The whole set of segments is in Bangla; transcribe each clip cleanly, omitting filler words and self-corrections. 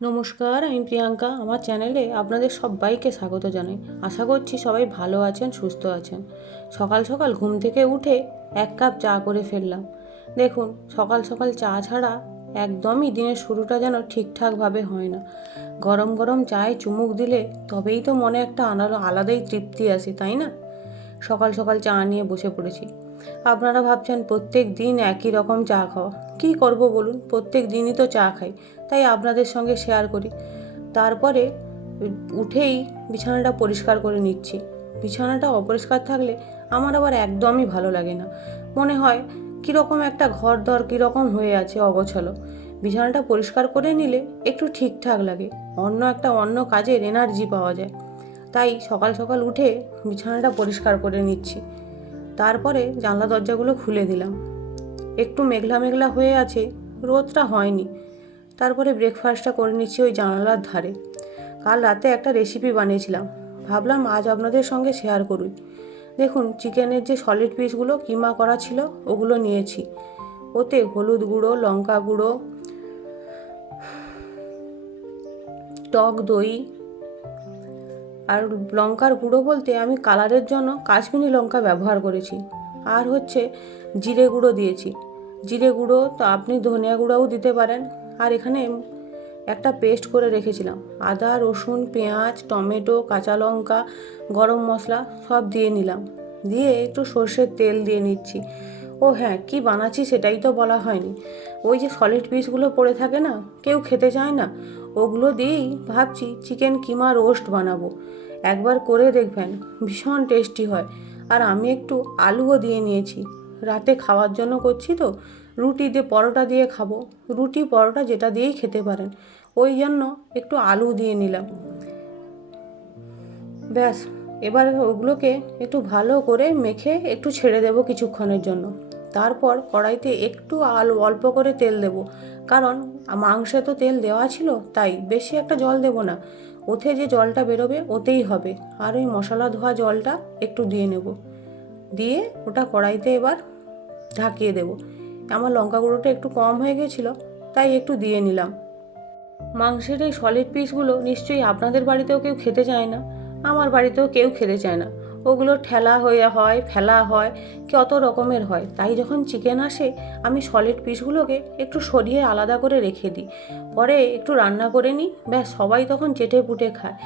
নমস্কার, আমি প্রিয়াঙ্কা। আমার চ্যানেলে আপনাদের সবাইকে স্বাগত জানাই। আশা করছি সবাই ভালো আছেন, সুস্থ আছেন। সকাল সকাল ঘুম থেকে উঠে এক কাপ চা করে ফেললাম। দেখুন, সকাল সকাল চা ছাড়া একদমই দিনের শুরুটা যেন ঠিকঠাকভাবে হয় না। গরম গরম চায়ে চুমুক দিলে তবেই তো মনে একটা আলাদাই তৃপ্তি আসে, তাই না? সকাল সকাল চা নিয়ে বসে পড়েছি। আপনারা ভাবছেন প্রত্যেক দিন একই রকম চা খাওয়া, কী করব বলুন? প্রত্যেক দিনই তো চা খাই, তাই আপনাদের সঙ্গে শেয়ার করি। তারপরে উঠেই বিছানাটা পরিষ্কার করে নিচ্ছি। বিছানাটা অপরিষ্কার থাকলে আমার আবার একদমই ভালো লাগে না। মনে হয় কীরকম একটা ঘর দর কীরকম হয়ে আছে, অগোছালো। বিছানাটা পরিষ্কার করে নিলে একটু ঠিকঠাক লাগে, অন্য কাজের এনার্জি পাওয়া যায়। তাই সকাল সকাল উঠে বিছানাটা পরিষ্কার করে নিচ্ছি। তারপরে জানলা দরজাগুলো খুলে দিলাম। একটু মেঘলা মেঘলা হয়ে আছে, রোদটা হয়নি। তারপরে ব্রেকফাস্টটা করে নিচ্ছি ওই জানালার ধারে। কাল রাতে একটা রেসিপি বানিয়েছিলাম, ভাবলাম আজ আপনাদের সঙ্গে শেয়ার করি। দেখুন, চিকেনের যে সলিড পিসগুলো কিমা করা ছিল ওগুলো নিয়েছি। ওতে হলুদ গুঁড়ো, লঙ্কা গুঁড়ো, টক দই, আর লঙ্কার গুঁড়ো বলতে আমি কালারের জন্য কাশ্মীরি লঙ্কা ব্যবহার করেছি। আর হচ্ছে জিরে গুঁড়ো দিয়েছি। জিরে গুঁড়ো তো আপনি ধনিয়া গুঁড়োও দিতে পারেন। আর এখানে একটা পেস্ট করে রেখেছিলাম, আদা, রসুন, পেঁয়াজ, টমেটো, কাঁচা লঙ্কা, গরম মশলা সব দিয়ে নিলাম। দিয়ে একটু সর্ষের তেল দিয়ে নিচ্ছি। ও হ্যাঁ, কি বানাচ্ছি সেটাই তো বলা হয়নি। ওই যে সলিড পিসগুলো পড়ে থাকে না, কেউ খেতে চায় না, ওগুলো দিয়েই ভাবছি চিকেন কিমা রোস্ট বানাবো। একবার করে দেখবেন, ভীষণ টেস্টি হয়। আর আমি একটু আলুও দিয়ে নিয়েছি, রাতে খাওয়ার জন্য করছি তো। রুটি দিয়ে, পরোটা দিয়ে খাবো, রুটি পরোটা যেটা দিয়েই খেতে পারেন, ওই জন্য একটু আলু দিয়ে নিলাম। ব্যাস, এবার ওগুলোকে একটু ভালো করে মেখে একটু ছেড়ে দেবো কিছুক্ষণের জন্য। তারপর কড়াইতে একটু অল্প করে তেল দেব, কারণ মাংসে তো তেল দেওয়া ছিল, তাই বেশি একটা জল দেব না। ওতে যে জলটা বেরোবে ওতেই হবে। আর ওই মশলা ধোয়া জলটা একটু দিয়ে নেব। দিয়ে ওটা কড়াইতে এবার ঢাকিয়ে দেব। আমার লঙ্কা গুঁড়োটা একটু কম হয়ে গেছিলো, তাই একটু দিয়ে নিলাম। মাংসের এই সলিড পিসগুলো নিশ্চয়ই আপনাদের বাড়িতেও কেউ খেতে চায় না, আমার বাড়িতেও কেউ খেতে চায় না। ওগুলো ঠেলা হয়ে হয়, ফেলা হয়, কত রকমের হয়। তাই যখন চিকেন আসে, আমি সলিড পিসগুলোকে একটু সরিয়ে আলাদা করে রেখে দিই। পরে একটু রান্না করে নিই, ব্যাস, সবাই তখন চেটে পুটে খায়।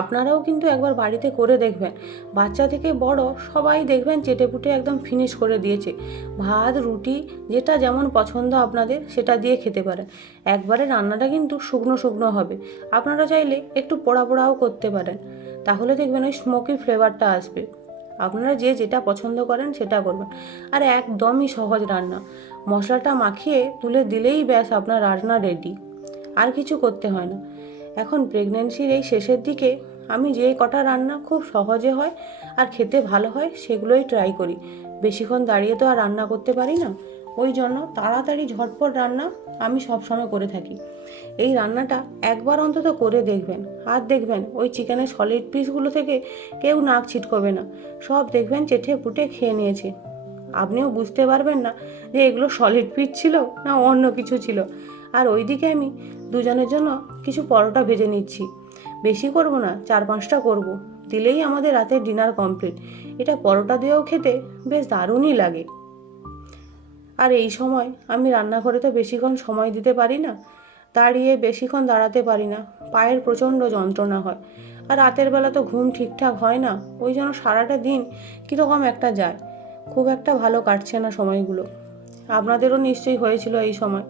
আপনারাও কিন্তু একবার বাড়িতে করে দেখবেন। বাচ্চা থেকে বড় সবাই দেখবেন চেটে পুটে একদম ফিনিশ করে দিয়েছে। ভাত, রুটি, যেটা যেমন পছন্দ আপনাদের সেটা দিয়ে খেতে পারেন। একবারে রান্নাটা কিন্তু শুকনো শুকনো হবে। আপনারা চাইলে একটু পোড়া পোড়াও করতে পারেন, তাহলে দেখবেন ওই স্মোকি ফ্লেভারটা আসবে। আপনারা যে যেটা পছন্দ করেন সেটা করবেন। আর একদমই সহজ রান্না, মশলাটা মাখিয়ে তুলে দিলেই ব্যাস আপনার রান্না রেডি। আর কিছু করতে হয় না। এখন প্রেগন্যান্সির এই শেষের দিকে আমি যে কটা রান্না খুব সহজে হয় আর খেতে ভালো হয় সেগুলোই ট্রাই করি। বেশিক্ষণ দাঁড়িয়ে তো আর রান্না করতে পারি না, ওই জন্য তাড়াতাড়ি ঝটপট রান্না আমি সবসময় করে থাকি। এই রান্নাটা একবার অন্তত করে দেখবেন, আর দেখবেন ওই চিকেনের সলিড পিসগুলো থেকে কেউ নাক ছিটকবে না। সব দেখবেন চেটে পুটে খেয়ে নিয়েছে। আপনিও বুঝতে পারবেন না যে এগুলো সলিড পিস ছিল না অন্য কিছু ছিল। আর ওইদিকে আমি দুজনের জন্য কিছু পরোটা ভেজে নিচ্ছি। বেশি করব না, 4-5টা করব, দিলেই আমাদের রাতের ডিনার কমপ্লিট। এটা পরোটা দিয়েও খেতে বেশ দারুণই লাগে। আর এই সময় আমি রান্নাঘরে তো বেশিক্ষণ সময় দিতে পারি না, দাঁড়িয়ে বেশিক্ষণ দাঁড়াতে পারি না, পায়ের প্রচণ্ড যন্ত্রণা হয়। আর রাতের বেলা তো ঘুম ঠিকঠাক হয় না, ওই জন্য সারাটা দিন কীরকম একটা যায়, খুব একটা ভালো কাটছে না সময়গুলো। আপনাদেরও নিশ্চয়ই হয়েছিল এই সময়।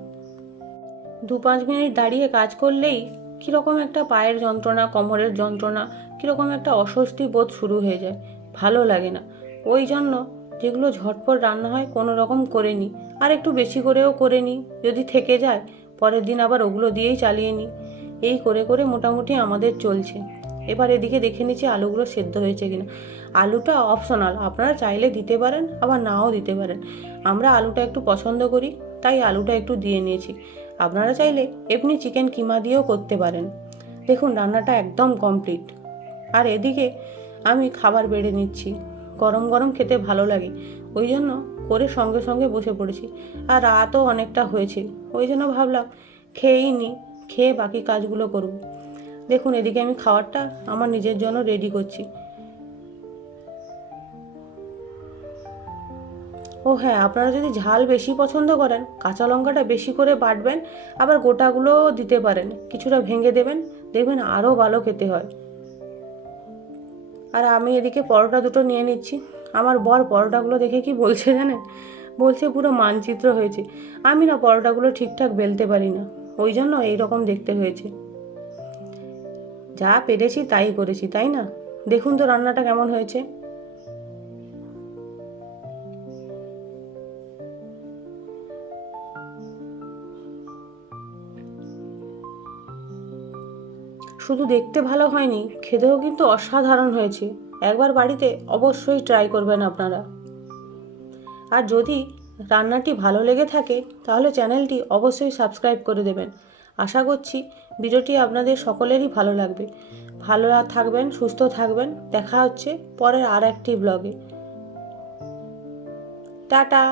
2-5 মিনিট দাঁড়িয়ে কাজ করলেই কীরকম একটা পায়ের যন্ত্রণা, কোমরের যন্ত্রণা, কীরকম একটা অস্বস্তি বোধ শুরু হয়ে যায়, ভালো লাগে না। ওই জন্য যেগুলো ঝটপট রান্না হয় কোনো রকম করে নিই, আর একটু বেশি করেও করে নিই, যদি থেকে যায় পরের দিন আবার ওগুলো দিয়েই চালিয়ে নিই। এই করে করে মোটামুটি আমাদের চলছে। এবার এদিকে দেখে নিচ্ছি আলুগুলো সেদ্ধ হয়েছে কিনা। আলুটা অপশনাল, আপনারা চাইলে দিতে পারেন, আবার নাও দিতে পারেন। আমরা আলুটা একটু পছন্দ করি, তাই আলুটা একটু দিয়ে নিয়েছি। আপনারা চাইলে এমনি চিকেন কিমা দিয়েও করতে পারেন। দেখুন, রান্নাটা একদম কমপ্লিট। আর এদিকে আমি খাবার বেড়ে নিচ্ছি। গরম গরম খেতে ভালো লাগে, ওই জন্য করে সঙ্গে সঙ্গে বসে পড়েছি। আর রাতও অনেকটা হয়েছে, ওই জন্য ভাবলাম খেয়েই নিই। খেয়ে বাকি কাজগুলো করব। দেখুন এদিকে আমি খাবারটা আমার নিজের জন্য রেডি করছি। ও হ্যাঁ, আপনারা যদি ঝাল বেশি পছন্দ করেন কাঁচা লঙ্কাটা বেশি করে বাটবেন, আবার গোটাগুলোও দিতে পারেন, কিছুটা ভেঙে দেবেন, দেখবেন আরও ভালো খেতে হয়। আর আমি এদিকে পরোটা দুটো নিয়ে নিচ্ছি। আমার বর পরোটাগুলো দেখে কি বলছে জানেন? বলছে পুরো মানচিত্র হয়েছে। আমি না পরোটাগুলো ঠিকঠাক বেলতে পারি না, ওই জন্য এইরকম দেখতে হয়েছে। যা পেরেছি তাই করেছি, তাই না? দেখুন তো রান্নাটা কেমন হয়েছে। শুধু দেখতে ভালো হয়নি, খেতেও কিন্তু অসাধারণ হয়েছে। একবার বাড়িতে অবশ্যই ট্রাই করবেন আপনারা। আর যদি রান্নাটি ভালো লেগে থাকে তাহলে চ্যানেলটি অবশ্যই সাবস্ক্রাইব করে দেবেন। আশা করছি ভিডিওটি আপনাদের সকলেরই ভালো লাগবে। ভালো থাকবেন, সুস্থ থাকবেন। দেখা হচ্ছে পরের আর একটি ব্লগে। টাটা।